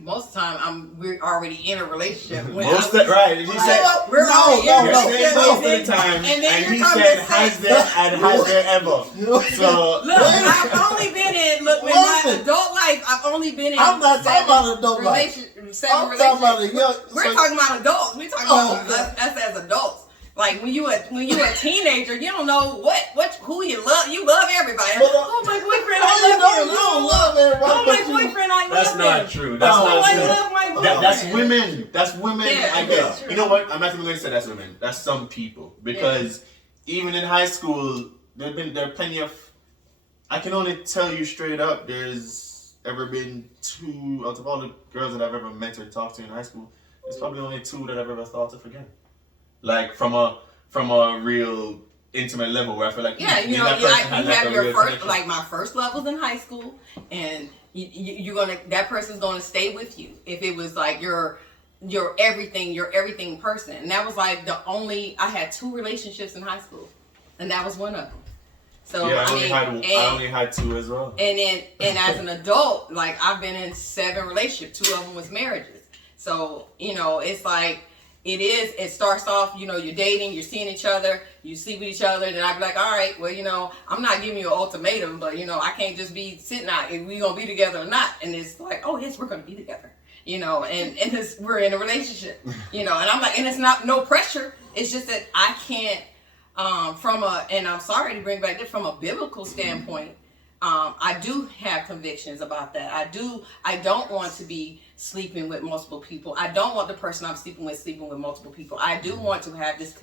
most of the time we're already in a relationship. Right? You said we're already in a relationship most of the time, and he said has there ever. So look, I've only been in my adult life. I've only been in. I'm not talking about adult life. I'm talking about a young. We're talking about adults. We're talking about us as adults. Like when you a teenager, you don't know who you love. You love everybody. Oh, my boyfriend, I love him. You don't love everybody. Oh, my boyfriend, I love him. That's not true. That's not true. I love my boyfriend. That's women. That's women. Yeah, I guess. You know what? I'm not even going to say that's women. That's some people. Because even in high school, there are plenty of. I can only tell you straight up. There's ever been 2 out of all the girls that I've ever met or talked to in high school. There's probably only 2 that I've ever thought of again. Like from a real intimate level where I feel like you have your first connection. Like my first levels in high school, and that person's gonna stay with you if it was like your everything person. And that was like I had 2 relationships in high school, and that was one of them. So yeah, I only had 2 as well. And as an adult, like I've been in 7 relationships. 2 of them was marriages. So it's like. It starts off, you're dating, you're seeing each other, you sleep with each other, then I'd be like, all right, well, I'm not giving you an ultimatum, but, I can't just be sitting out if we're going to be together or not. And it's like, oh, yes, we're going to be together, and we're in a relationship, and I'm like, and it's not no pressure. It's just that I can't, and I'm sorry to bring back this, from a biblical standpoint, I do have convictions about that. I don't want to be sleeping with multiple people. I don't want the person I'm sleeping with multiple people. I do want to have this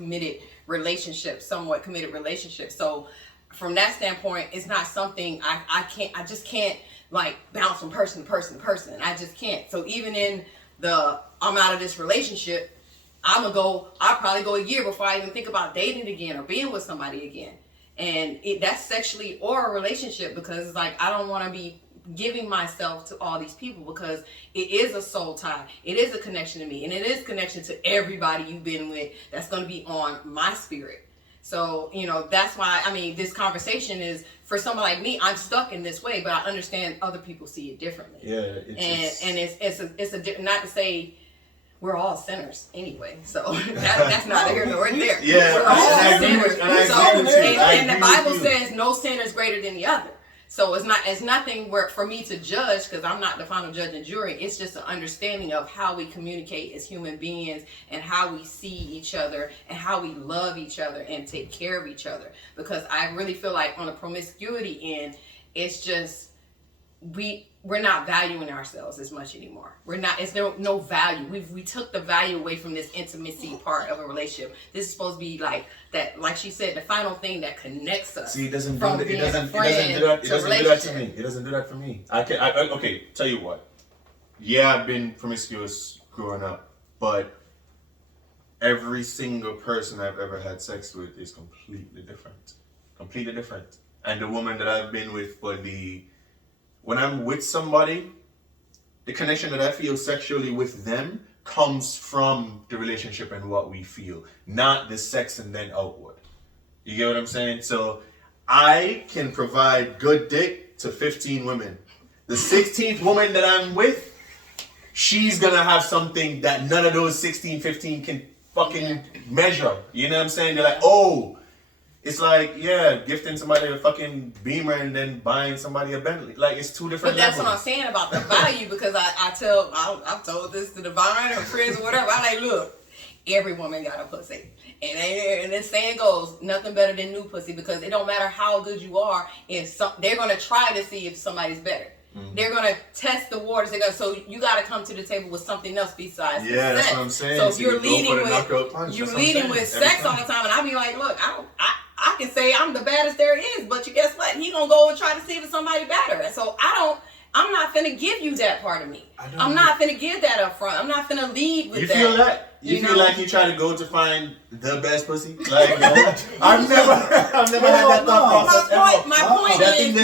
somewhat committed relationship. So from that standpoint, it's not something I just can't like bounce from person to person to person. I just can't. So even in I'm out of this relationship, I'll probably go a year before I even think about dating again or being with somebody again. And that's sexually or a relationship, because it's like I don't want to be giving myself to all these people, because it is a soul tie. It is a connection to me, and it is connection to everybody you've been with that's going to be on my spirit. So, that's why, this conversation is for someone like me. I'm stuck in this way, but I understand other people see it differently. Yeah. It's not to say we're all sinners anyway, so that's not here nor there. Yeah, we're all sinners. And the Bible says no sin is greater than the other. So it's nothing for me to judge, because I'm not the final judge and jury. It's just an understanding of how we communicate as human beings, and how we see each other, and how we love each other and take care of each other. Because I really feel like on the promiscuity end, it's just we're not valuing ourselves as much anymore. We're not. It's no value. We took the value away from this intimacy part of a relationship. This is supposed to be like that. Like she said, the final thing that connects us. See, it doesn't do that to me. It doesn't do that for me. Okay, tell you what. Yeah, I've been promiscuous growing up, but every single person I've ever had sex with is completely different. Completely different. And the woman that I've been with when I'm with somebody, the connection that I feel sexually with them comes from the relationship and what we feel, not the sex and then outward. You get what I'm saying? So I can provide good dick to 15 women. The 16th woman that I'm with, she's gonna have something that none of those 16, 15 can fucking measure. You know what I'm saying? They're like, oh, it's like, yeah, gifting somebody a fucking Beamer and then buying somebody a Bentley. Like, it's 2 different levels. But that's what I'm saying about the value, because I've told this to Divine or friends or whatever. I'm like, look, every woman got a pussy. And this saying goes, nothing better than new pussy, because it don't matter how good you are, they're going to try to see if somebody's better. Mm-hmm. They're going to test the waters. So you got to come to the table with something else besides sex. That's what I'm saying. So if you're leading with sex all the time, and I be like, look, I can say I'm the baddest there is, but guess what? He gonna go and try to see if it's somebody better. So I'm not finna give you that part of me. I'm not finna give that up front. I'm not finna lead with that. You feel that? You feel like you try to go to find the best pussy? Like, I've never had that thought process. My point is, a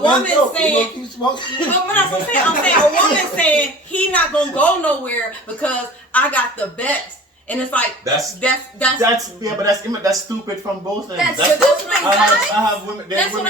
woman saying, I'm saying a woman saying he not gonna go nowhere because I got the best. And it's like that's yeah, but that's stupid from both ends. That's what I have women. There's men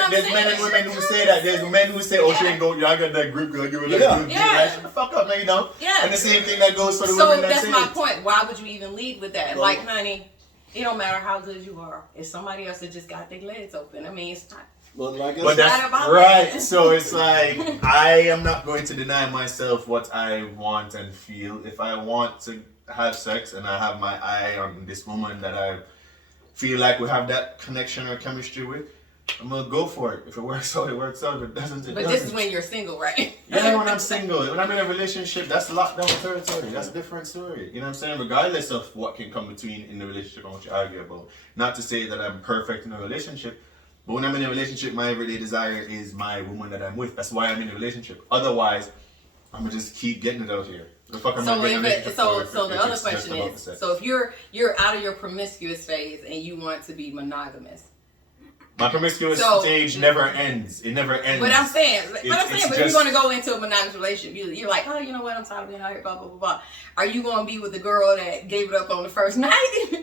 and women who say that. There's men who say, "Oh, she ain't go. I got that group girl. Give her that group." Like, shut the fuck up, man. You know. Yeah. And the same thing that goes for the women. So that's my point. Why would you even lead with that? Like, honey, it don't matter how good you are. It's somebody else that just got their legs open. I mean, it's not. But that's right. So it's like I am not going to deny myself what I want and feel. If I want to have sex and I have my eye on this woman that I feel like we have that connection or chemistry with, I'm gonna go for it. If it works out, it works out. If it doesn't, it doesn't. This is when you're single, right? Yeah, when I'm single. When I'm in a relationship, that's lockdown territory. That's a different story. You know what I'm saying? Regardless of what can come between in the relationship and what you argue about. Not to say that I'm perfect in a relationship, but when I'm in a relationship, my everyday desire is my woman that I'm with. That's why I'm in a relationship. Otherwise, I'm gonna just keep getting it out here. The fuck am I getting a relationship for? So the other question is, so if you're out of your promiscuous phase and you want to be monogamous. My promiscuous stage never ends. It never ends. But I'm saying, but you're going to go into a monogamous relationship. You're like, oh, you know what? I'm tired of being out here, blah, blah, blah, blah. Are you going to be with the girl that gave it up on the first night?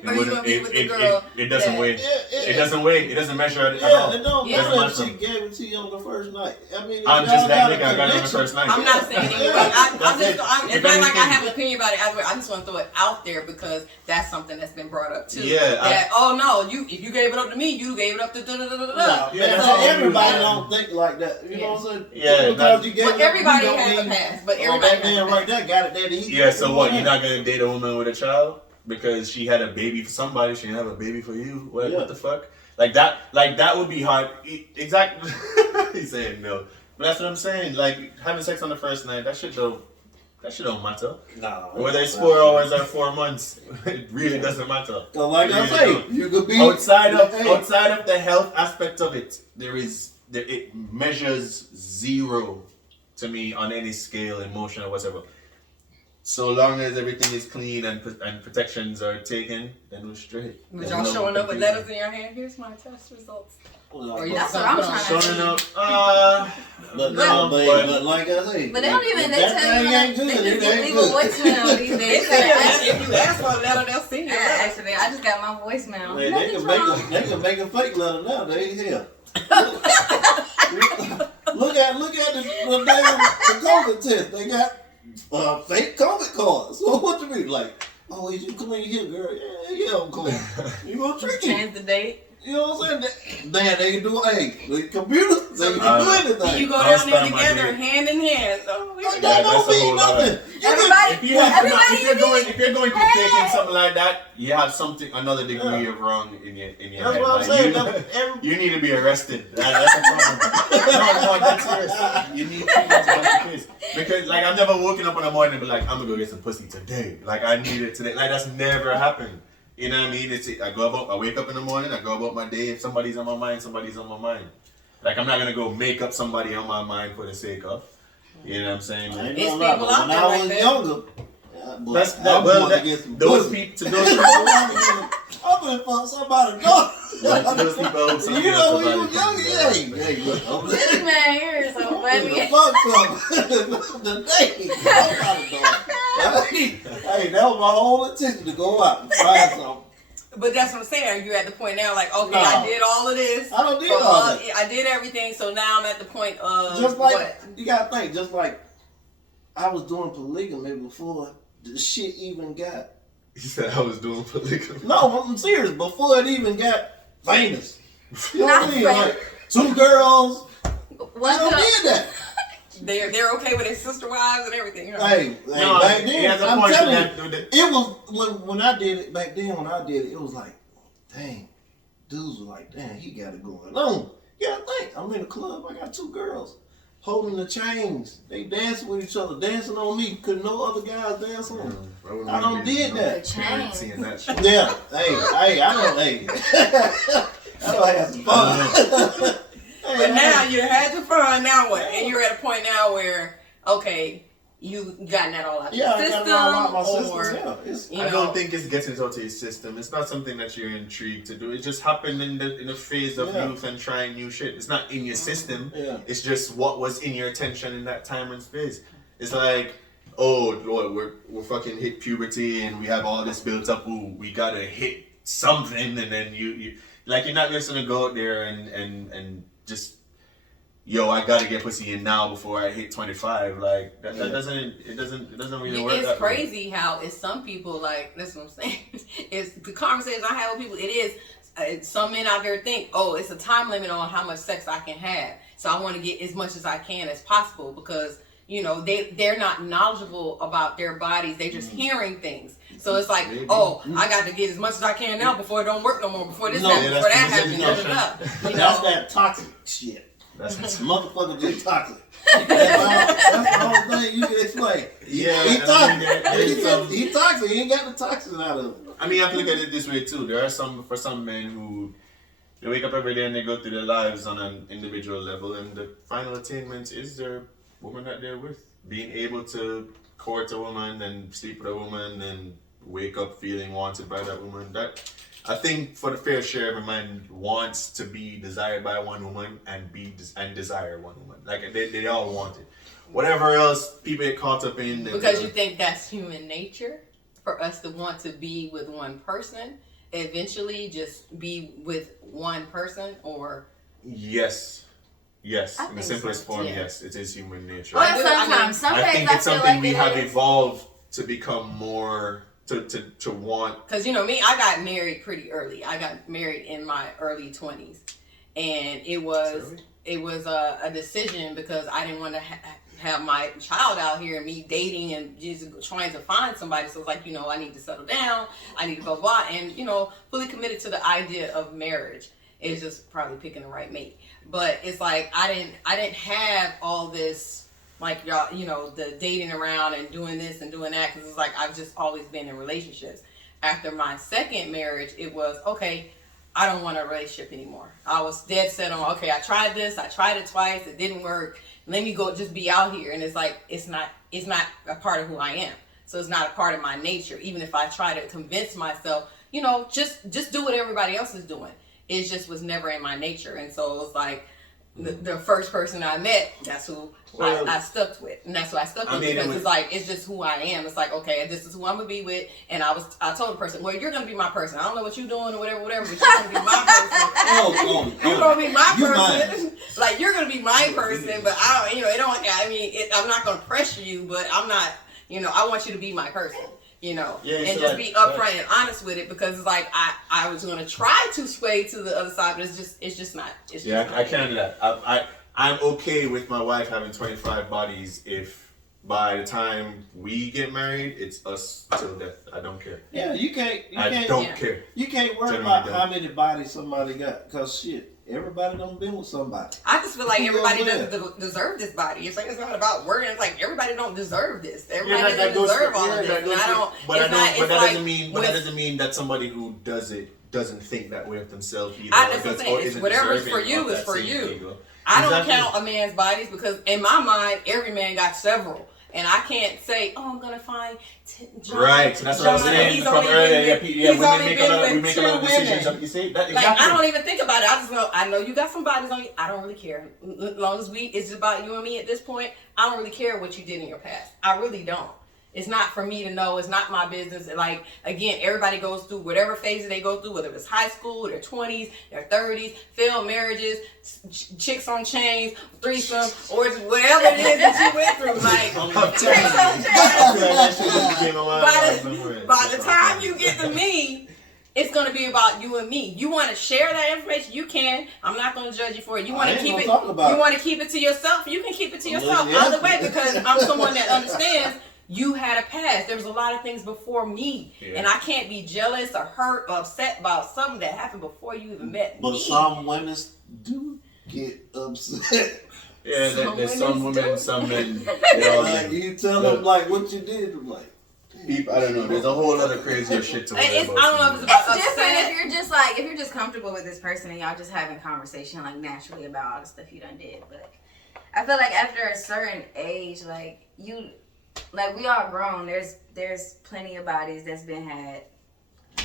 Or are you going to be with the girl it doesn't weigh. It doesn't weigh. It doesn't measure at all. It don't matter if she gave it to you on the first night. I mean, I'm just that nigga I got on the first night. I'm not saying anything. It's not like I have an opinion about it. I just want to throw it out there because that's something that's been brought up too. Yeah. That, oh no, if you gave it up to me, you gave it up to da-da-da-da-da. Everybody don't think like that. You know what I'm saying? Yeah. Because you gave it, everybody has a past. But everybody that man right there got it that easy. Yeah, so what? You're not gonna date a woman with a child because she had a baby for somebody, she didn't have a baby for you? What the fuck? Like that would be hard. Exactly. He's saying no. But that's what I'm saying. Like having sex on the first night, that shit don't matter. No. Whether it's 4 hours or 4 months, it really doesn't matter. So like I say, you could be outside of the health aspect of it, it measures zero to me on any scale, emotion or whatever. So long as everything is clean and protections are taken, then we're straight. But y'all showing up with letters in your hand. Here's my test results. That's what I'm trying to showing up. But like I say, but they don't even. They tell you like, they just leave a voicemail these days. If you ask for a letter, they'll send you. Actually, I just got my voicemail. They can make a fake letter now. They here. Look at the COVID test. They got fake COVID cards. So what you mean? Like, oh, is you clean here, girl? Yeah, I'm clean. You gonna trick you? Change the date. You know what I'm saying? They can do the computers. They can do anything. You go down there together, hand in hand. So that don't mean nothing. If you're going to taking something like that, you have another degree of wrong in your head. That's what I'm saying. You need to be arrested. That's a problem. No, that's serious. You need to that's the case. Because like I've never woken up in the morning and be like, I'm gonna go get some pussy today. Like I need it today. Like that's never happened. You know what I mean? I wake up in the morning, I go about my day. If somebody's on my mind, somebody's on my mind. Like I'm not gonna go make up somebody on my mind for the sake of. You know what I'm saying? It's people out there like that. Younger, those people. I'm gonna fuck somebody. No. Those people. You know when you were younger, hey, look. This man here is so funny. The hey, that was my whole intention to go out and find something. But that's what I'm saying. You're at the point now, like, okay, I did all of this. I don't do all that. I did everything, so now I'm at the point of just like what? You gotta think, just like I was doing polygamy before the shit even got. He said I was doing polygamy. No, I'm serious. Before it even got famous. You know what I mean? Like 2 girls. I don't did that. They're okay with their sister wives and everything. You know? Hey, back then, I'm telling you, it was when I did it back then. When I did it, it was like, dang, dudes were like, damn, he got it going on. Yeah, think I'm in a club. I got 2 girls holding the chains. They dancing with each other, dancing on me. Couldn't no other guys dance on me. I don't did that. Yeah, hey, I don't. Hey, I don't have some fun. But now you had your fun. Now what? And you're at a point now where, okay, you gotten that all out your system. Yeah, I got all out my system. I don't think it's getting out of your system. It's not something that you're intrigued to do. It just happened in the phase of youth and trying new shit. It's not in your system. Yeah. It's just what was in your attention in that time and space. It's like, we're fucking hit puberty and we have all this built up. Ooh, we gotta hit something, and then you like you're not just gonna go out there and just I gotta get pussy in now before I hit 25. Like that doesn't really work. It's crazy how it's some people like that's what I'm saying. It's the conversations I have with people. It is some men out there think, it's a time limit on how much sex I can have, so I want to get as much as I can as possible because they're not knowledgeable about their bodies. They're just hearing things. So it's like, I got to get as much as I can now before it don't work no more. Before this happens, before that happens. That's that toxic shit. That's motherfucker just toxic. That's the whole thing you can explain. Yeah, he toxic. He toxic. He ain't got the toxins out of it. I mean, you have to look at it this way too. There are some men who they wake up every day and they go through their lives on an individual level, and the final attainment is their woman that they're with. Being able to court a woman and sleep with a woman and wake up feeling wanted by that woman. That I think for the fair share, every man wants to be desired by one woman and desire one woman. Like they all want it. Whatever else people get caught up in. Because you think that's human nature for us to want to be with one person, eventually just be with one person, or yes. In the simplest form, yes, it is human nature. Well, sometimes I think it's something we have evolved to become more to want. Because me, I got married pretty early. I got married in my early 20s, and it was a decision because I didn't want to have my child out here and me dating and just trying to find somebody. So it's like I need to settle down. I need to blah blah, and fully committed to the idea of marriage. It's just probably picking the right mate. But it's like I didn't have all this like y'all, the dating around and doing this and doing that, because it's like I've just always been in relationships. After my second marriage, it was okay. I don't want a relationship anymore. I was dead set on I tried this. I tried it twice. It didn't work. Let me go just be out here. And it's like it's not a part of who I am. So it's not a part of my nature. Even if I try to convince myself, just do what everybody else is doing. It just was never in my nature. And so it was like the first person I met, that's who I stuck with. And that's who I stuck with because it's like, it's just who I am. It's like, okay, this is who I'm going to be with. And I told the person, well, you're going to be my person. I don't know what you're doing or whatever, but you're going to be my person. You're going to be my person. Like, you're going to be my person, but I don't, I'm not going to pressure you, but I'm not, I want you to be my person. And just be upfront and honest with it, because it's like I was gonna try to sway to the other side, but it's just not. I can't do that. I'm okay with my wife having 25 bodies if by the time we get married it's us till death. I don't care. Yeah, you can't. I don't care. You can't worry about how many bodies somebody got, because shit. Everybody don't been with somebody. I just feel like everybody doesn't deserve this body. It's like it's not about worrying. It's like everybody don't deserve this. Everybody doesn't deserve all of this. But that doesn't mean that somebody who does it doesn't think that way of themselves either. Whatever's for you is for you. I don't count a man's bodies because in my mind, every man got several. And I can't say, I'm going to find John. Right, so that's what I was saying from earlier. We make a lot of decisions. You see, that, exactly. Like, I don't even think about it. I know you got some bodies on you. I don't really care. As long as it's about you and me at this point, I don't really care what you did in your past. I really don't. It's not for me to know. It's not my business. Like, again, everybody goes through whatever phases they go through, whether it's high school, their 20s, their 30s, failed marriages, chicks on chains, threesome, or whatever it is that you went through. Like, by the time you get to me, it's going to be about you and me. You want to share that information? You can. I'm not going to judge you for it. You want to keep it? You want to keep it to yourself? You can keep it to yourself. Either way, because I'm someone that understands. You had a past. There was a lot of things before me. Yeah. And I can't be jealous or hurt or upset about something that happened before you even met me. But some women do get upset. Yeah, there's some women, some men. Like, you tell them like what you did. I'm like, I don't know. There's a whole lot of crazier shit to worry about. I don't know if it's about It's different if you're just comfortable with this person and y'all just having conversation like naturally about all the stuff you done did. But I feel like after a certain age, we all grown. There's plenty of bodies that's been had.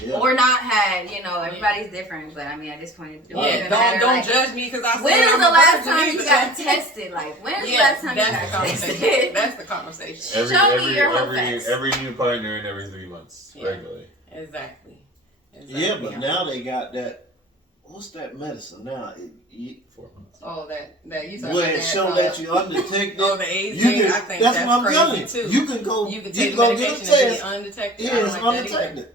Yeah. Or not had, you know, everybody's different, but I mean, at this point, don't judge me because I said when is I'm the a last virgin time you either. got tested? Like, when is the last time you got tested? That's the conversation. Show me your whole facts. Every new partner in every 3 months, regularly. Exactly. Yeah, but now they got that. What's that medicine now? 4 months. Oh, that you where it show that you undetected. Oh, the AIDS you thing. can, I think that's that's what I'm telling crazy you. too. You can go. You can take go medication get a test. and be undetected. Yeah, it's undetected.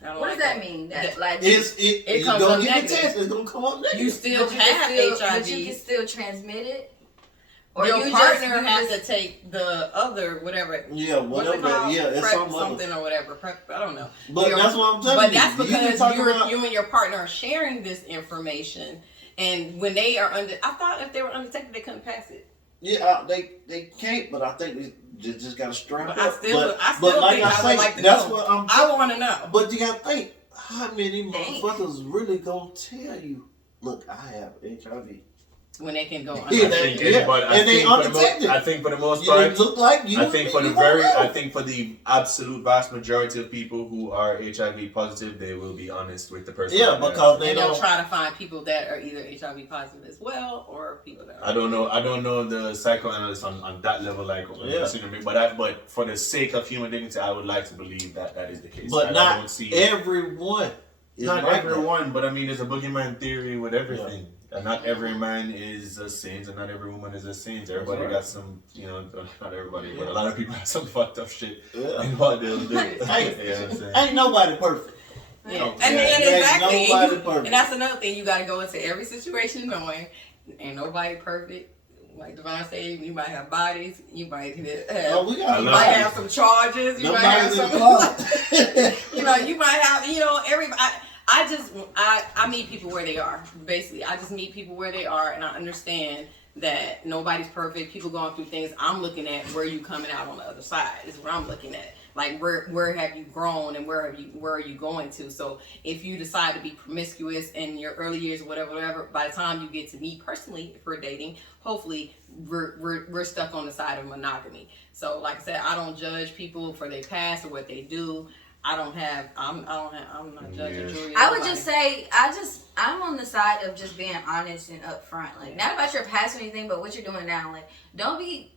What does that mean? That like it comes don't up get negative. the test. It's gonna come up negative. You still have but HIV. you can still transmit it. Or your you partner just has to take the other whatever. Yeah, whatever. It's Prep something or whatever. Prep, I don't know. But that's what I'm telling you. But that's because you and your partner are sharing this information, and when they are I thought if they were undetected, they couldn't pass it. Yeah, they can't. But I think they just got to strap But up. I still but like think I would like to that's know. what I'm. I want to know. But you got to think, how many motherfuckers really gonna tell you? Look, I have HIV. When they can go I think for the most part, they look like you. I think for the absolute vast majority of people who are HIV positive, they will be honest with the person. Yeah, because they'll try to find people that are either HIV positive as well, or people that are. I don't know the psychoanalyst on that level, like but for the sake of human dignity, I would like to believe that is the case. But not everyone. Not everyone, but I mean, there's a boogeyman theory with everything. Yeah. And not every man is a saint, and not every woman is a saint. Everybody got some, not everybody, but a lot of people have some fucked up shit. Yeah. And what they'll do. Ain't nobody perfect. Yeah. And exactly. And that's another thing. You got to go into every situation knowing ain't nobody perfect. Like Devon said, you might have bodies. You might have some charges. You might have some. You might have. Everybody. I meet people where they are. Basically, I just meet people where they are, and I understand that nobody's perfect. People going through things. I'm looking at where you coming out on the other side. Is what I'm looking at. Like where have you grown and where are you going to? So if you decide to be promiscuous in your early years, whatever, by the time you get to me personally, if we're dating, hopefully we're stuck on the side of monogamy. So like I said, I don't judge people for their past or what they do. I'm not judging Julia. I would just say I'm on the side of just being honest and upfront. Like, not about your past or anything, but what you're doing now. Like, don't be,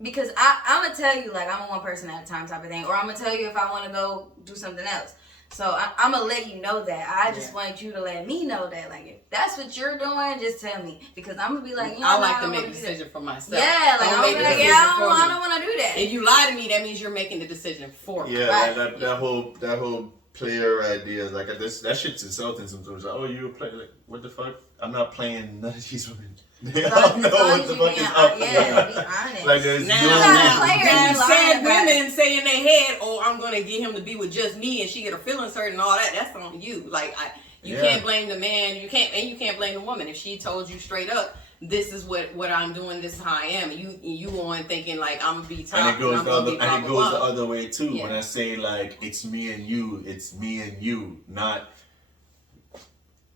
because I'm gonna tell you, like, I'm a one person at a time type of thing, or I'm gonna tell you if I want to go do something else. So I'm gonna let you know that. I just want you to let me know that, like, if that's what you're doing, just tell me, because I'm gonna be like, I like to make a decision for myself. Yeah, like I'm gonna be like, I don't want to do that. If you lie to me, that means you're making the decision for me. Yeah, right. that whole player idea, like that shit's insulting sometimes. Like, oh, you were playing, like, what the fuck? I'm not playing none of these women. They all know what the fuck is up. Yeah, be honest. Like there's sad women say in their head, "Oh, I'm gonna get him to be with just me," and she get her feelings hurt and all that. That's on you. Like you can't blame the man. You can't blame the woman if she told you straight up, "This is what I'm doing. This is how I am." You on thinking like I'm gonna be top. And it goes the other way too. Yeah. When I say like it's me and you, not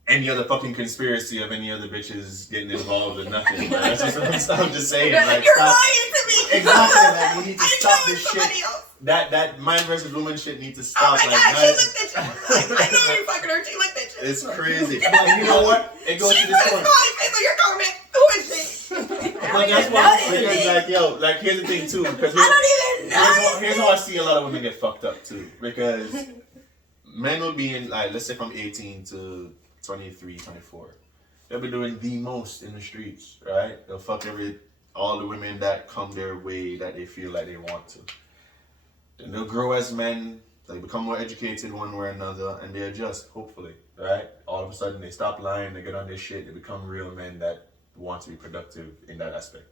any other fucking conspiracy of any other bitches getting involved or nothing. That's just what I'm just saying. Like, you're lying to me. Exactly. Like, we need to stop this shit. That man versus woman shit needs to stop. Oh my God, she looked at you. I know you're fucking her. She looked at you. It's crazy. But you know what? It goes to this point. Face on your comment. Who is she? But that's why, like, here's the thing too. Because I don't even know. Here's how I see a lot of women get fucked up too. Because men will be in, like, let's say from 18 to 23, 24. They'll be doing the most in the streets, right? They'll fuck all the women that come their way that they feel like they want to. Then they'll grow as men, they become more educated one way or another, and they adjust, hopefully, right? All of a sudden they stop lying, they get on their shit, they become real men that want to be productive in that aspect.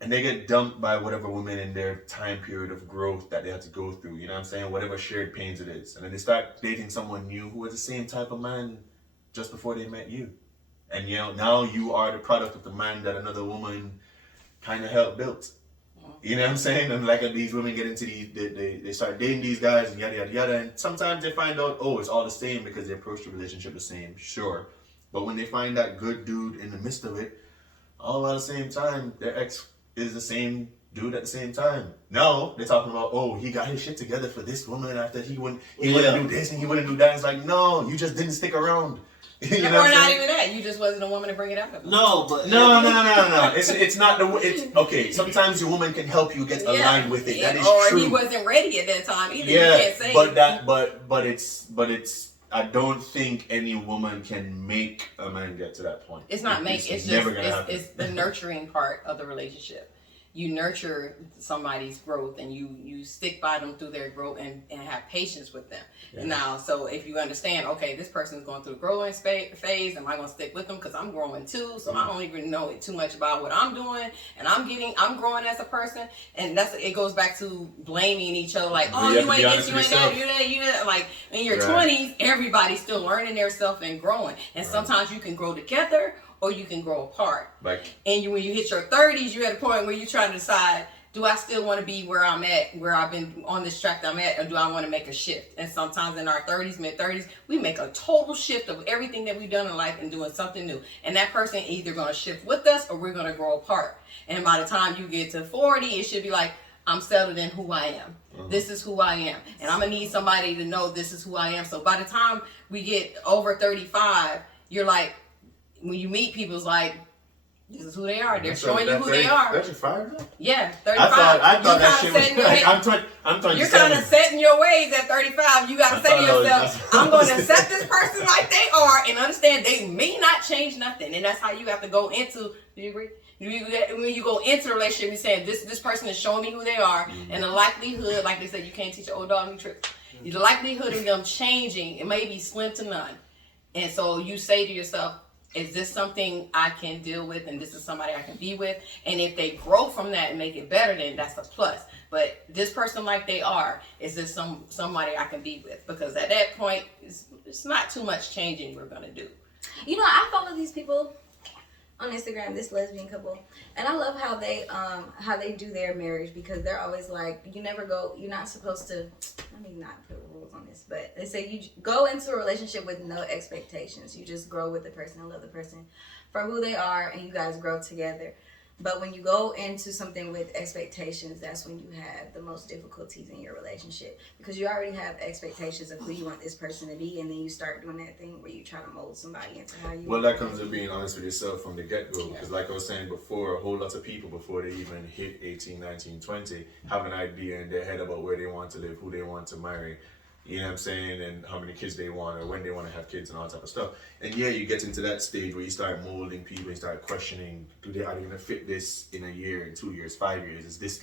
And they get dumped by whatever woman in their time period of growth that they have to go through, you know what I'm saying? Whatever shared pains it is. And then they start dating someone new who was the same type of man just before they met you. And now you are the product of the man that another woman kind of helped build. You know what I'm saying? And like these women get into they start dating these guys and yada, yada, yada. And sometimes they find out, oh, it's all the same because they approach the relationship the same, sure. But when they find that good dude in the midst of it, all at the same time, their ex is the same do it at the same time. No, they're talking about, oh, he got his shit together for this woman after he wouldn't do this and he wouldn't do that. It's like, no, you just didn't stick around. You know or not even that. You just wasn't a woman to bring it up. No, but no. It's not the. It's okay. Sometimes your woman can help you get aligned with it. That is true. Or he wasn't ready at that time either. Yeah, you can't say. But it's. I don't think any woman can make a man get to that point. It's not make. It's just it's the nurturing part of the relationship. You nurture somebody's growth and you stick by them through their growth and have patience with them. Yeah. Now, so if you understand, okay, this person's going through a growing phase, am I going to stick with them because I'm growing too? So I don't even know too much about what I'm doing, and I'm growing as a person, and it goes back to blaming each other, like, oh, you ain't this, you ain't that, you that. Like in your 20s, everybody's still learning their stuff and growing, and sometimes you can grow together. Or you can grow apart. And when you hit your 30s, you're at a point where you're trying to decide, do I still want to be where I'm at, where I've been on this track that I'm at, or do I want to make a shift? And sometimes in our 30s, mid-30s, we make a total shift of everything that we've done in life and doing something new. And that person either going to shift with us or we're going to grow apart. And by the time you get to 40, it should be like, I'm settled in who I am. Mm-hmm. This is who I am. And I'm going to need somebody to know this is who I am. So by the time we get over 35, you're like, when you meet people, it's like, this is who they are. They're showing you who they are. 35? Yeah, 35. I thought that shit was like, I'm 27. You're kind of setting your ways at 35. You got to say to yourself, I'm going to accept this person like they are and understand they may not change nothing. And that's how you have to go into, do you agree? When you go into a relationship, you're saying, this person is showing me who they are. Mm-hmm. And the likelihood, like they said, you can't teach an old dog new tricks. Mm-hmm. The likelihood of them changing, it may be slim to none. And so you say to yourself, is this something I can deal with, and this is somebody I can be with? And if they grow from that and make it better, then that's a plus. But this person like they are, is this somebody I can be with? Because at that point, it's not too much changing we're going to do. You know, I follow these people on Instagram, this lesbian couple, and I love how they do their marriage, because they're always like, you're not supposed to, let me not put rules on this, but they say you go into a relationship with no expectations. You just grow with the person and love the person for who they are, and you guys grow together. But when you go into something with expectations, that's when you have the most difficulties in your relationship, because you already have expectations of who you want this person to be, and then you start doing that thing where you try to mold somebody into how you. Well, that comes to being honest with yourself from the get-go, because like I was saying before, a whole lot of people, before they even hit 18, 19, 20, have an idea in their head about where they want to live, who they want to marry. You know what I'm saying? And how many kids they want, or when they want to have kids, and all that type of stuff. And yeah, you get into that stage where you start molding people, you start questioning, are they gonna fit this in a year, in 2 years, 5 years? Is this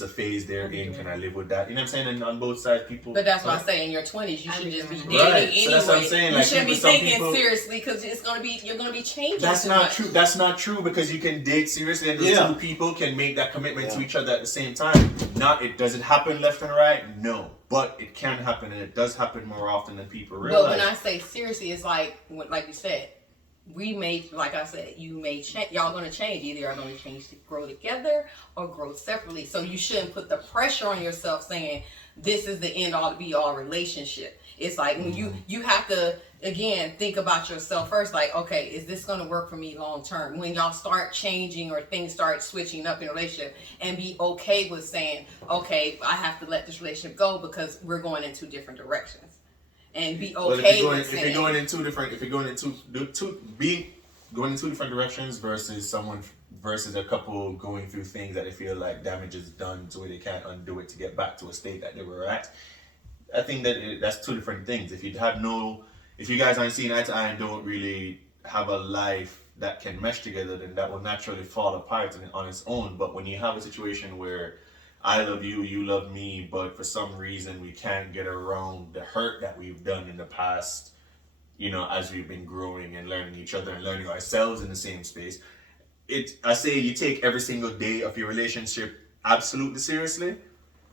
a phase they're in? Can I live with that? You know what I'm saying? And on both sides, people. But that's why I say in your 20s, you should just be dating anyway. So that's what I'm saying. You shouldn't be taking seriously, because you're gonna be changing. That's not true. That's not true, because you can date seriously, and those two people can make that commitment to each other at the same time. Does it happen left and right? No. But it can happen, and it does happen more often than people realize. But when I say seriously, it's like you said, like I said, you may change. Y'all going to change. Either y'all going to change to grow together or grow separately. So you shouldn't put the pressure on yourself saying this is the end all be all relationship. It's like when you have to, again, think about yourself first. Like, okay, is this going to work for me long term? When y'all start changing or things start switching up in a relationship, and be okay with saying, okay, I have to let this relationship go because we're going in two different directions, and be okay with saying. If you're going in two different directions versus a couple going through things that they feel like damage is done to where they can't undo it to get back to a state that they were at. I think that's two different things. If you guys aren't seeing eye to eye and don't really have a life that can mesh together, then that will naturally fall apart on its own. But when you have a situation where I love you, you love me, but for some reason we can't get around the hurt that we've done in the past, as we've been growing and learning each other and learning ourselves in the same space, I say you take every single day of your relationship absolutely seriously.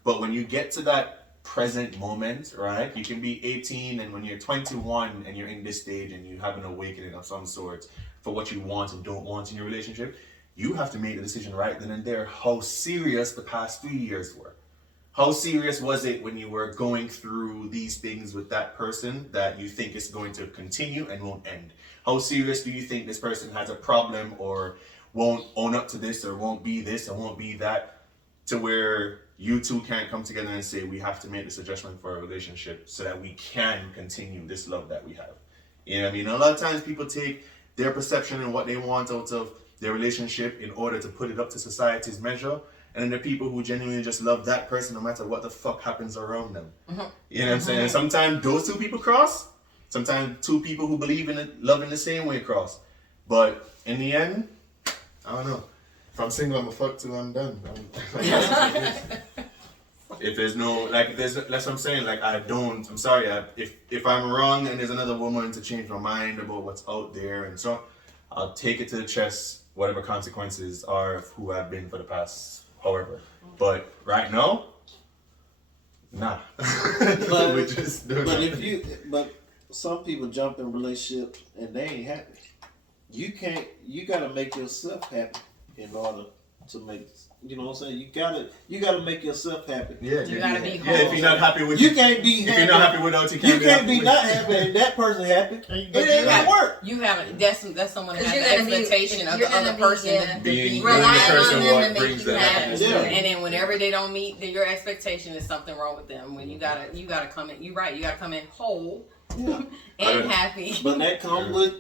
But when you get to that present moment, right? You can be 18, and when you're 21 and you're in this stage and you have an awakening of some sort for what you want and don't want in your relationship, you have to make the decision right then and there how serious the past 3 years were. How serious was it when you were going through these things with that person that you think is going to continue and won't end? How serious do you think this person has a problem or won't own up to this or won't be this or won't be that? to where you two can't come together and say we have to make this adjustment for our relationship so that we can continue this love that we have. You know what I mean? A lot of times people take their perception and what they want out of their relationship in order to put it up to society's measure. And then there are people who genuinely just love that person no matter what the fuck happens around them. You know what I'm saying? And sometimes those two people cross. Sometimes two people who believe in it, love in the same way cross. But in the end, I don't know. If I'm single, I'm a fuck till I'm done. If there's no, like, that's what I'm saying. Like, I'm sorry. If I'm wrong and there's another woman to change my mind about what's out there and so on, I'll take it to the chest, whatever consequences are of who I've been for the past however. But right now, nah. But some people jump in relationships and they ain't happy. You gotta make yourself happy in order to make, you know what I'm saying? You gotta make yourself happy. Yeah, you gotta be whole. Yeah, if you're not happy with you can't be happy. If you're not happy without you can't be not happy and that person happy. It ain't gonna work. You haven't. That's someone that has the expectation of the other person to be relying on them to make you happy. Yeah. And then whenever they don't meet your expectation, there's something wrong with them. When you gotta come in. You're right. You gotta come in whole and happy. But that comes with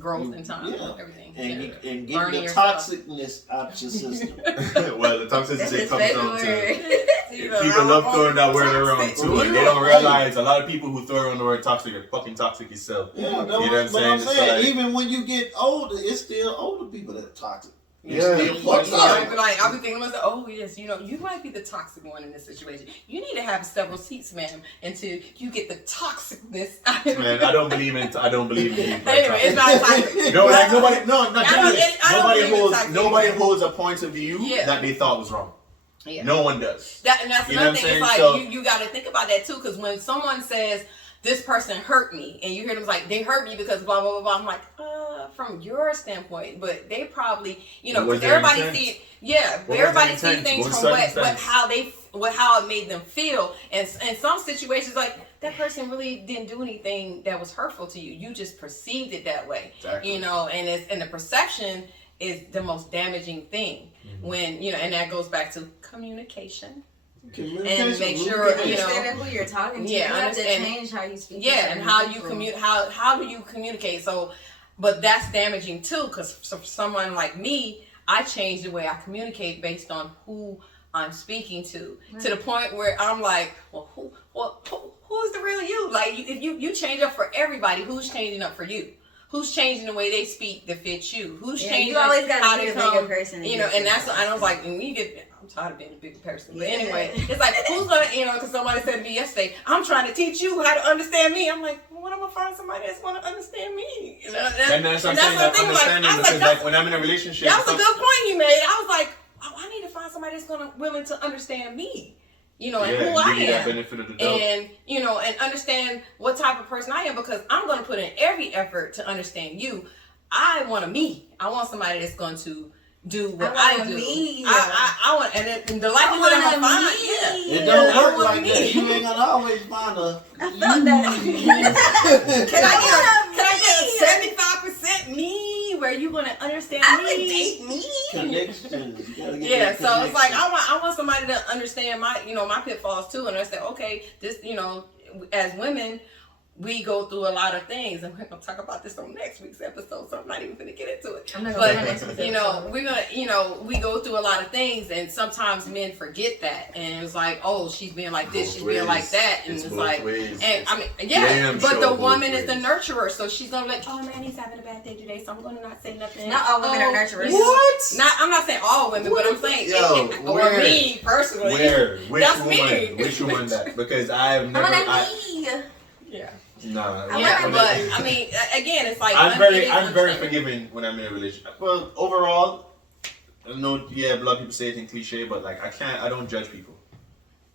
growth and time, everything, and getting the yourself. toxicness out your system. Well, the toxicity comes down to People love throwing that word around too, and they don't realize a lot of people who throw around the word toxic are fucking toxic yourself. Yeah, you know what I'm saying? Like, even when you get older, it's still older people that are toxic. Yeah, I'll be thinking to myself, oh yes, you might be the toxic one in this situation. You need to have several seats, ma'am, until you get the toxicness out of Man, I don't believe in Anyway, it's not toxic. No, like nobody holds a point of view that they thought was wrong. Yeah. No one does. And that's another thing. It's like you got to think about that too, because when someone says this person hurt me, and you hear them like they hurt me because blah blah blah blah, I'm like, from your standpoint, but they probably, because everybody see, everybody see things from how it made them feel, and some situations like that person really didn't do anything that was hurtful to you. You just perceived it that way, exactly. And the perception is the most damaging thing when and that goes back to communication. And make sure understand who you're talking to. You have to change how you speak. Yeah, and how you how do you communicate? So, but that's damaging too, because for someone like me, I change the way I communicate based on who I'm speaking to the point where I'm like, well, who's the real you? Like, if you change up for everybody, who's changing up for you? Who's changing the way they speak to fit you? Who's changing you always gotta how be they a come? bigger person. And that's what I was like. When you get, I'm tired of being a bigger person. But anyway, it's like, who's gonna, because somebody said to me yesterday, I'm trying to teach you how to understand me. I'm like, well, when am I gonna find somebody that's gonna understand me? And that's what I'm saying. That understanding, because like when I'm in a relationship, that was a good point you made. I was like, I need to find somebody that's willing to understand me. And who I am, benefit of the doubt. and and understand what type of person I am, because I'm going to put in every effort to understand you. I want somebody that's going to do what I do. I want, and the likelihood I'm gonna find, it don't work like that. You ain't gonna always find a. Can I get 75% me, where you gonna understand me? I would date me. Connections. So it's like I want somebody to understand my pitfalls too, and I say, okay, this as women, we go through a lot of things, and we're gonna talk about this on next week's episode, so I'm not even gonna get into it. We're gonna, we go through a lot of things, and sometimes men forget that, and it's like, oh, she's being like this, she's being like that, and it's like, and I mean, but the woman is the nurturer, so she's gonna be like, oh man, he's having a bad day today, so I'm gonna not say nothing. Not all women are nurturers. What? I'm not saying all women, but I'm saying, or me personally. Which woman that? Because I have never. Yeah. Nah. But I mean, again, it's like I'm very forgiving when I'm in a relationship. Well, overall, I know, a lot of people say it in cliche, but like I don't judge people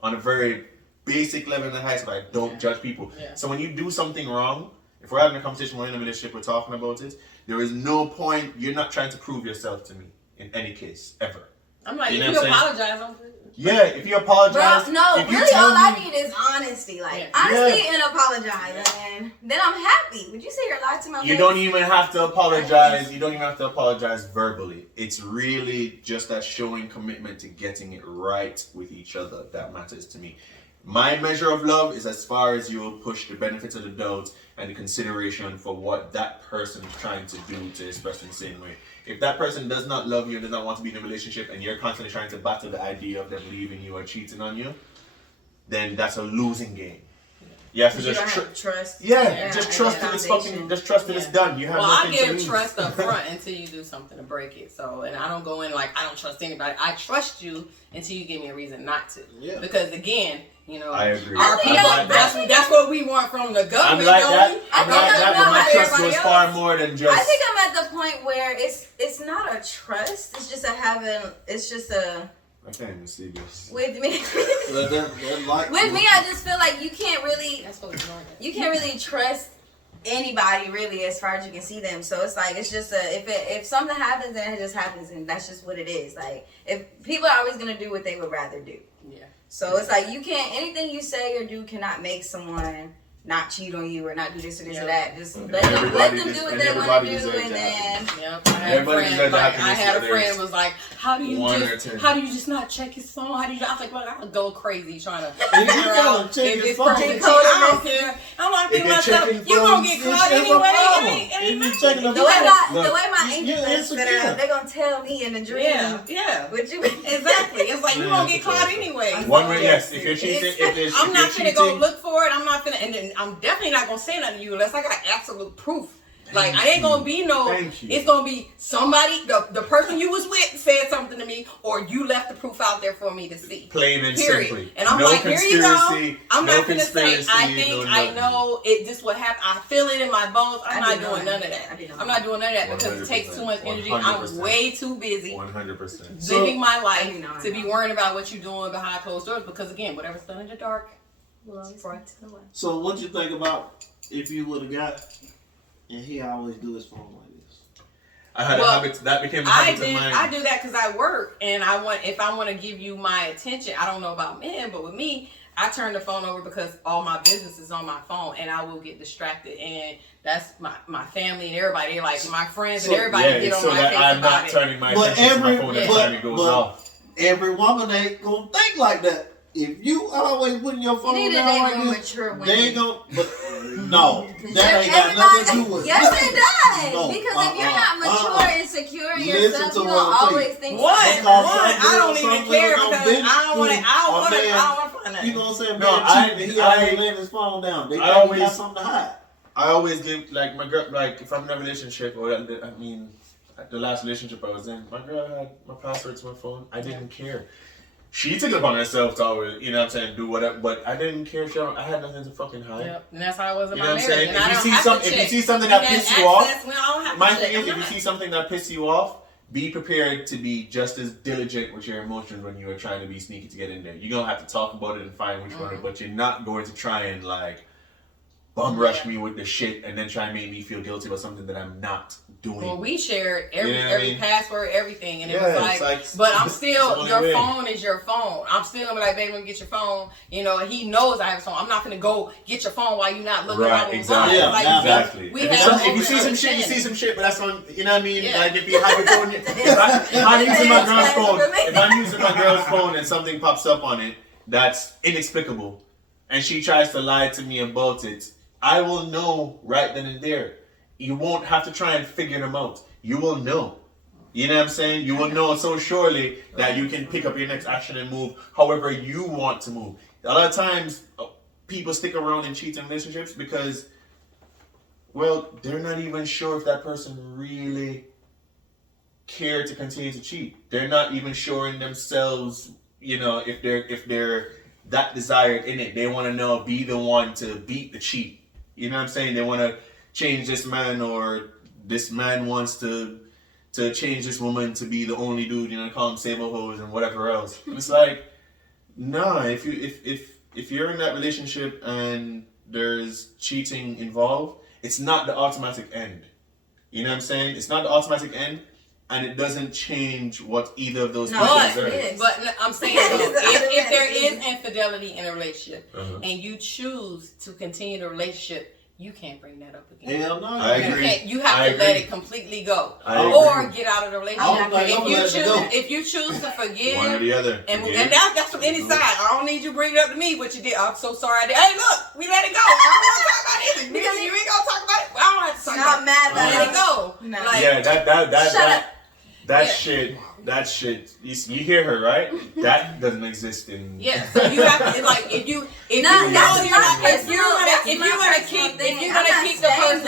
on a very basic level in the highest. I don't judge people. Yeah. So when you do something wrong, if we're having a conversation, we're in a relationship, we're talking about it, there is no point. You're not trying to prove yourself to me in any case ever. I'm like, if you apologize, I'm good. Yeah, if you apologize. Bro, no, if you really tell all I me- need is honesty. Like, honesty and apologize. Yeah. And then I'm happy. Would you say you're lying to my face? You don't even have to apologize. You don't even have to apologize verbally. It's really just that showing commitment to getting it right with each other that matters to me. My measure of love is as far as you will push the benefits of the doubt and the consideration for what that person is trying to do to express in the same way. If that person does not love you and does not want to be in a relationship and you're constantly trying to battle the idea of them leaving you or cheating on you, then that's a losing game. You have to just trust. Just trust that it's fucking. Just trust that it's done. You have nothing to lose. I give trust up front until you do something to break it. So, and I don't go in like I don't trust anybody. I trust you until you give me a reason not to. Yeah. Because again, you know, I agree. That's what we want from the government. I'm like that. I'm like that, but my trust goes far more than just. I think I'm at the point where it's not a trust. It's just a having. It's just a. I can't even see this. With me, I just feel like you can't really trust anybody really as far as you can see them. So it's like it's just if something happens, then it just happens, and that's just what it is. Like if people are always gonna do what they would rather do. Yeah. So it's like you can't anything you say or do cannot make someone not cheat on you or not do this or this or that. Just let them do what they want to do, and then. Yep. I had a friend was like, how do you just not check his phone? How do you? I was like, well, I'll go crazy trying to figure out if this person cheats. I don't care. I'm like thinking myself, you gonna get caught anyway. The way my angels set it up, they're gonna tell me in the dream. Yeah. What you exactly? It's like you gonna get caught anyway. One way, yes. If you're cheating, I'm not gonna go look for it. I'm not gonna, and then I'm definitely not gonna say nothing to you unless I got absolute proof. Like I ain't gonna be it's gonna be somebody, the person you was with said something to me, or you left the proof out there for me to see. Plain and simply. And I'm like, here you go. I'm not gonna say I know it. This what happened. I feel it in my bones. I'm not doing none of that. I'm not doing none of that because it takes too much energy. I'm way too busy 100% living my life to be worrying about what you're doing behind closed doors. Because again, whatever's done in the dark will always brought to the light. So what you think about if you would have got? And he always do his phone like this. I had a habit. That became a habit of mine. I do that because I work, and if I want to give you my attention, I don't know about men, but with me, I turn the phone over because all my business is on my phone, and I will get distracted. And that's my family and everybody. They're like my friends and everybody get on my face about it. I'm not turning my attention to my phone every time it goes off. Every woman ain't gonna think like that. If you always putting your phone down like this, they ain't gonna. No, that ain't got nothing to do with it. Yes, it does. No, because if you're not mature and secure in yourself, you don't always think. I don't even care because I don't want to find that. You know what I'm saying? He always laying his phone down. They got something to hide. I always give like my girl, like if I'm in a relationship or the last relationship I was in, my girl had my password to my phone. I didn't care. She took it upon herself to always, you know what I'm saying, do whatever, but I didn't care. I had nothing to fucking hide. Yep, and that's how I was in my marriage. You know what I'm saying? If you see something that pisses you off, my thing is, if you see something that pisses you off, be prepared to be just as diligent with your emotions when you are trying to be sneaky to get in there. You're going to have to talk about it and find which one, but you're not going to try and like bum rush me with the shit and then try and make me feel guilty about something that I'm not doing. Well, we shared every password, everything, and it was like, but I'm still, your phone is your phone. I'm still gonna be like, baby, let me get your phone. You know, he knows I have a phone. I'm not gonna go get your phone while you're not looking at my phone. Exactly. If you see some shit, you see some shit, but that's on, you know what I mean? Like if you have your phone, if I'm using my girl's phone, if I'm using my girl's phone and something pops up on it that's inexplicable, and she tries to lie to me about it, I will know right then and there. You won't have to try and figure them out. You will know. You know what I'm saying? You will know so surely that you can pick up your next action and move however you want to move. A lot of times, people stick around in cheating relationships because, well, they're not even sure if that person really cared to continue to cheat. They're not even sure in themselves, you know, if they're that desired in it. They want to be the one to beat the cheat. You know what I'm saying? They want to change this man, or this man wants to change this woman to be the only dude, you know, call him same old hoes and whatever else. It's like, nah, if you're in that relationship and there's cheating involved, it's not the automatic end. You know what I'm saying? It's not the automatic end. and it doesn't change what either of those No, people But, deserve. but I'm saying though, if there is infidelity in a relationship and you choose to continue the relationship, you can't bring that up again. Hell no. I agree. You have to let it completely go, or get out of the relationship. If you choose to forgive, one or the other, and that's from any side. I don't need you bring it up to me what you did. I'm so sorry. Hey, look, we let it go. I don't want to talk about it because you ain't gonna talk about it. I don't have to talk about it. Not mad about Let it go. No. Like, yeah, that shit. You hear her, right? That doesn't exist in. Yeah, so you have to like if you're gonna keep the person.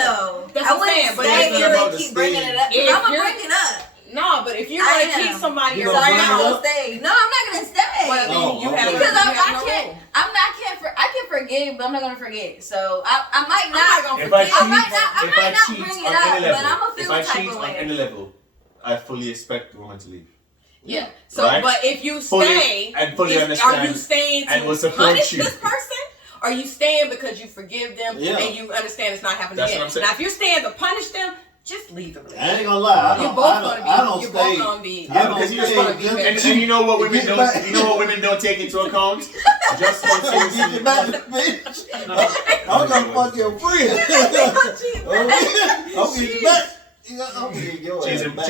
That's what I'm saying. But if you're keep bringing it up, I'm gonna bring it up. No, but if you're gonna keep somebody around, stay. No, I'm not gonna stay. Well, you have because I can't. I can forgive, but I'm not gonna forget. So I might not. If I cheat, bring it up, but I'm gonna feel if I type cheat of on way. any level, I fully expect the woman to leave. Yeah. So, right? but if you stay, understand, are you staying and will to support punish you. this person? Are you staying because you forgive them and you understand it's not happening That's again? what I'm saying. Now, if you're staying to punish them, just leave the relationship. I ain't gonna lie. You're both gonna be. Because you just and you know what women don't. You know what women don't take into account. Just for get you back, bitch. I'm gonna fuck your friend. I'm get you back. I'm get your ass back. I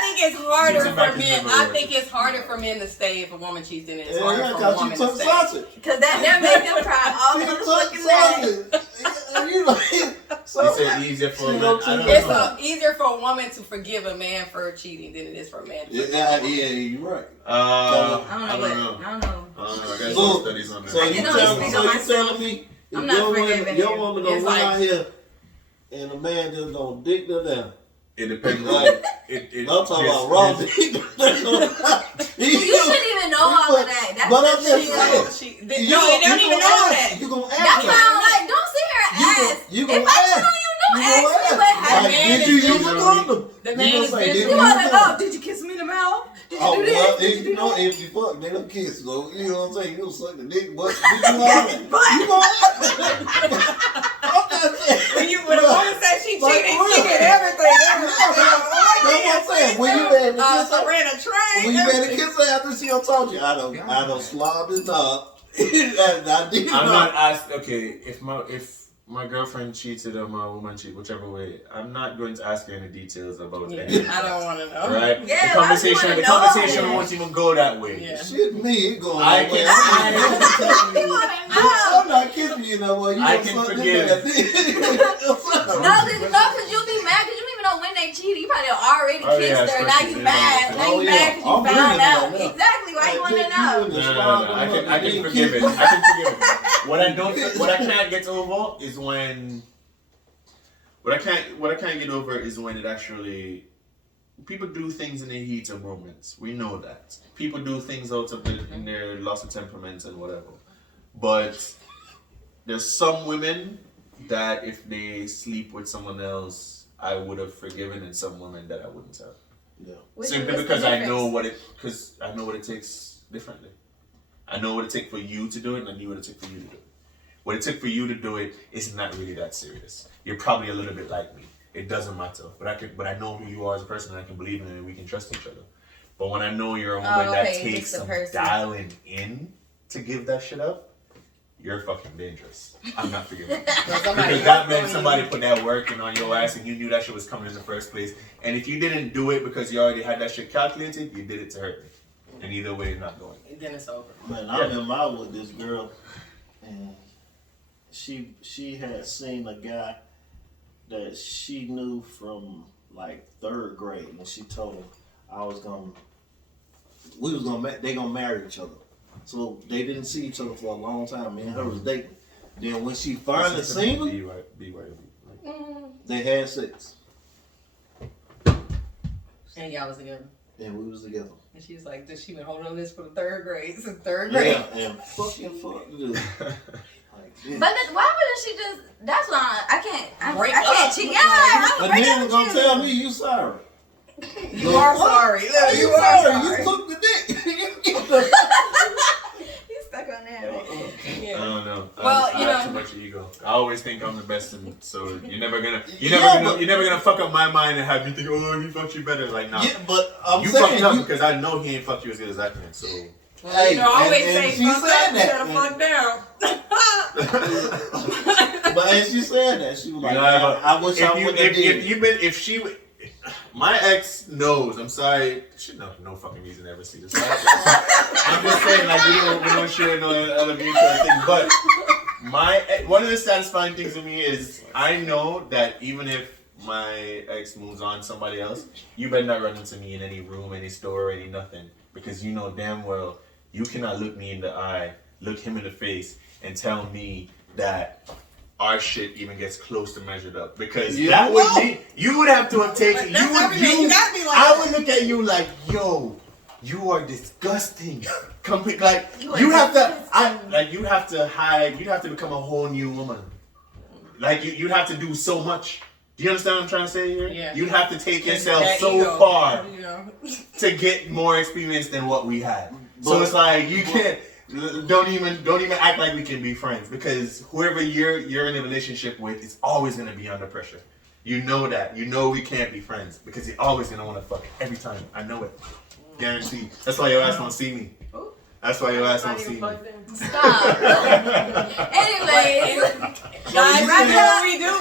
think it's harder for men. I think it's harder for men to stay if a woman cheats than it is harder for a woman to stay. Because that makes them cry all the fucking day. It's easier for a man. It's easier for a woman to forgive a man for cheating than it is for a man to forgive Yeah, you're right. I don't know. I got some studies on that. So you telling me if your woman don't run out here and a man just don't dick her down? It depends. I'm talking about raw dick. You shouldn't even know all of that. But I'm just saying. They don't even know that. You gonna ask That's why I'm like, don't sit here and ask. If I should know you, don't ask me what happened. Did you use a condom? The man is busy. You want to know, did you kiss me in the mouth? Did you do this? Did you do that? If you fuck, they don't kiss. So, you know what I'm saying? You don't suck the dick, but did you want it? You gonna when a woman says she cheated, she did everything. That's what I'm saying. When you ready to kiss her, ran a train. when you ready to kiss her after she done told you, I don't slob his knob. I'm not asked. Okay, if my girlfriend cheated or my woman cheated, whichever way, I'm not going to ask her any details about anything. I don't want to know. Right? Yeah, the conversation won't even go that way. Yeah. Shit, me going. I can. I'm not kissing you no more. I can forgive. No, because you'll be mad because you don't even know when they cheated. You probably already kissed her. Now you mad. Now you mad because you found out. Exactly. Why you want to know? No. I can forgive it. I can forgive it. What I can't get over is when. What I can't get over is when it actually. People do things in the heat of moments. We know that. People do things out of in their loss of temperament and whatever. But there's some women that if they sleep with someone else, I would have forgiven, and some women that I wouldn't have. Yeah. Simply because I know what it takes differently. I know what it takes for you to do it, and I knew what it took for you to do it. What it took for you to do it is not really that serious. You're probably a little bit like me. It doesn't matter. But I know who you are as a person, and I can believe in it, and we can trust each other. But when I know you're a woman that takes some dialing in to give that shit up, you're fucking dangerous. I'm not forgiving you. Because that meant somebody put that work in on your ass and you knew that shit was coming in the first place. And if you didn't do it because you already had that shit calculated, you did it to hurt me. And either way, it's not going. Then it's over. Man, I remember I was with this girl and she had seen a guy that she knew from like 3rd grade, and she told him they gonna marry each other. So they didn't see each other for a long time. Me and her was dating. Then when she finally seen him, they had sex. And y'all was together. And we was together. And she was like, she been holding on this for the 3rd grade. Since 3rd grade. Yeah, and fuck dude. But why wouldn't she just? That's why I can't cheat. Yeah, but then gonna tell me you sorry. You are sorry. Look, you are sorry. You took the dick. He's stuck on that. I don't know. Well, I have too much ego. I always think I'm the best, and so you're never gonna fuck up my mind and have me think, oh, he fucked you better. Like, nah. Yeah, but I'm you saying fucked up because I know he ain't fucked you as good as I can. So. Well, you know, I always and say she fuck said up that, instead of fuck down. But as she said that, she was like, I wish I would have did. My ex knows. I'm sorry. She no fucking reason to ever see this. I'm just saying, like, we don't share no other mutual thing. But one of the satisfying things to me is I know that even if my ex moves on to somebody else, you better not run into me in any room, any store, any nothing, because you know damn well you cannot look me in the eye, look him in the face, and tell me that our shit even gets close to measured up, because that would mean you would have to have taken. You gotta be like, I would look at you like, yo, you are disgusting. Like you have to hide. You have to become a whole new woman. Like you'd have to do so much. Do you understand what I'm trying to say here? Yeah. You'd have to take yourself so far to get more experience than what we had. So it's like you can't. Don't even act like we can be friends, because whoever you're in a relationship with is always gonna be under pressure. You know that. You know we can't be friends because you're always gonna want to fuck every time. I know it. Guaranteed. That's why your ass don't see me. That's why your ass don't see me. Stop. Anyways,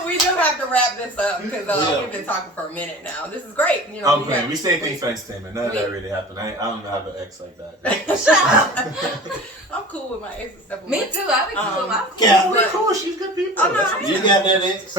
we do have to wrap this up because we've been talking for a minute now. This is great. You know, I'm playing. We say things for entertainment. None of that really happened. I don't have an ex like that. I'm cool with my ex except for me too. I be cool. I'm cool. Yeah, we're cool. She's good people. You got that ex?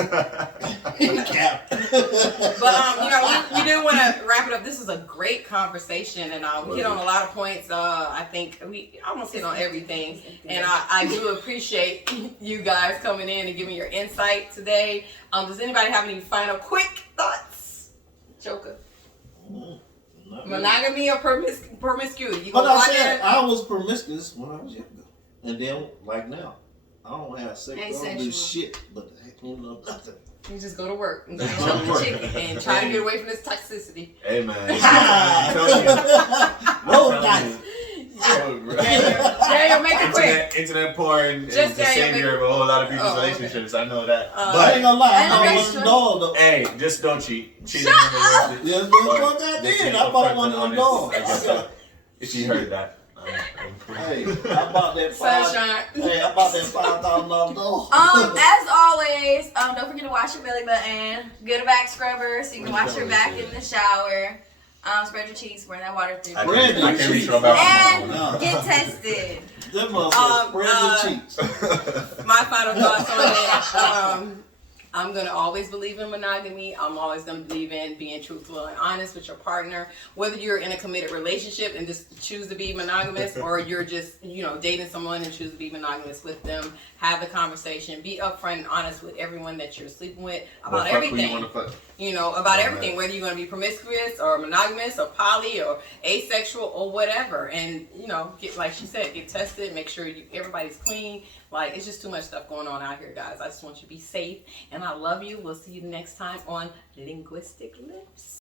Cap. But you know, we do want to wrap it up. This is a great conversation, and we hit on a lot of points. I think we almost hit on everything, and I do appreciate you guys coming in and giving your insight today. Does anybody have any final quick thoughts? Joker. Monogamy or promiscuity? But I said I was promiscuous when I was younger, and then like now, I don't have sex. I don't do shit, but nothing. You just go to work and and try to get away from this toxicity. Hey man, roll dice. Daniel, make it quick. Internet porn is the savior of a whole lot of people's relationships. I know that. But I ain't gonna lie, I bought one dog though. Hey, just don't cheat. Cheating is never worth it. Yes, what I did. I bought one of them dogs. If she heard that. Hey, I bought that $5,000 dog. As always, don't forget to wash your belly button. Get a back scrubber so you can wash your back in the shower. Spread your cheeks, burn that water through. I can reach my back. And get tested. That motherfucker spread your cheeks. My final thoughts on it. I'm going to always believe in monogamy. I'm always going to believe in being truthful and honest with your partner. Whether you're in a committed relationship and just choose to be monogamous, or you're just, dating someone and choose to be monogamous with them, have the conversation. Be upfront and honest with everyone that you're sleeping with about everything. About everything. Whether you're going to be promiscuous or monogamous or poly or asexual or whatever. And, get, like she said, get tested. Make sure everybody's clean. Like, it's just too much stuff going on out here, guys. I just want you to be safe. And I love you. We'll see you next time on Linguistic Lips.